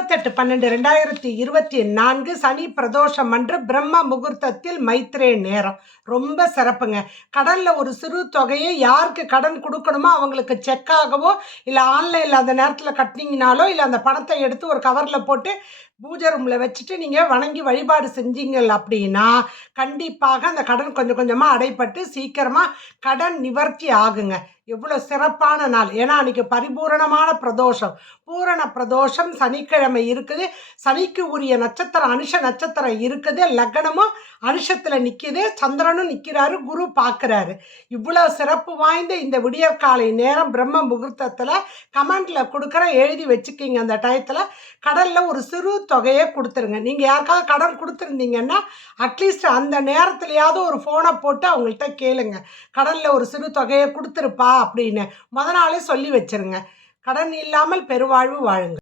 28/12/2024 சனி பிரதோஷம் அன்று பிரம்ம முகூர்த்தத்தில் மைத்ரே நேரம். ரொம்ப சிறப்புங்க. கடன்ல ஒரு சிறு தொகையை யாருக்கு கடன் கொடுக்கணுமோ அவங்களுக்கு செக்காகவோ இல்லை ஆன்லைனில் அந்த நேரத்தில் கட்டினீங்கனாலோ இல்லை அந்த பணத்தை எடுத்து ஒரு கவரில் போட்டு பூஜை ரூமில் வச்சுட்டு நீங்கள் வணங்கி வழிபாடு செஞ்சீங்கள் அப்படின்னா கண்டிப்பாக அந்த கடன் கொஞ்சம் கொஞ்சமாக அடைப்பட்டு சீக்கிரமாக கடன் நிவர்த்தி ஆகுங்க. எவ்வளோ சிறப்பான நாள்! ஏன்னா அன்றைக்கி பரிபூரணமான பிரதோஷம். பூரண பிரதோஷம் சனிக்கிழமை இருக்குது. சனிக்கு உரிய நட்சத்திரம் அனுஷ நட்சத்திரம் இருக்குது. லக்னமும் அனுஷத்தில் நிற்கிது. சந்திரனும் நிற்கிறாரு. குரு பார்க்குறாரு. இவ்வளோ சிறப்பு வாய்ந்த இந்த விடியற்காலை நேரம் பிரம்ம முகூர்த்தத்தில் கமெண்டில் கொடுக்குற எழுதி வச்சுக்கிங்க. அந்த டயத்தில் கடலில் ஒரு சிறு தொகையை கொடுத்துருங்க. நீங்கள் யாருக்காவது கடன் கொடுத்துருந்தீங்கன்னா அட்லீஸ்ட் அந்த நேரத்துலையாவது ஒரு ஃபோனை போட்டு அவங்கள்ட்ட கேளுங்க. கடலில் ஒரு சிறு தொகையை கொடுத்துருப்பா அப்படின்னு நாளே சொல்லி வச்சிருங்க. கடன் இல்லாமல் பெருவாழ்வு வாழுங்க.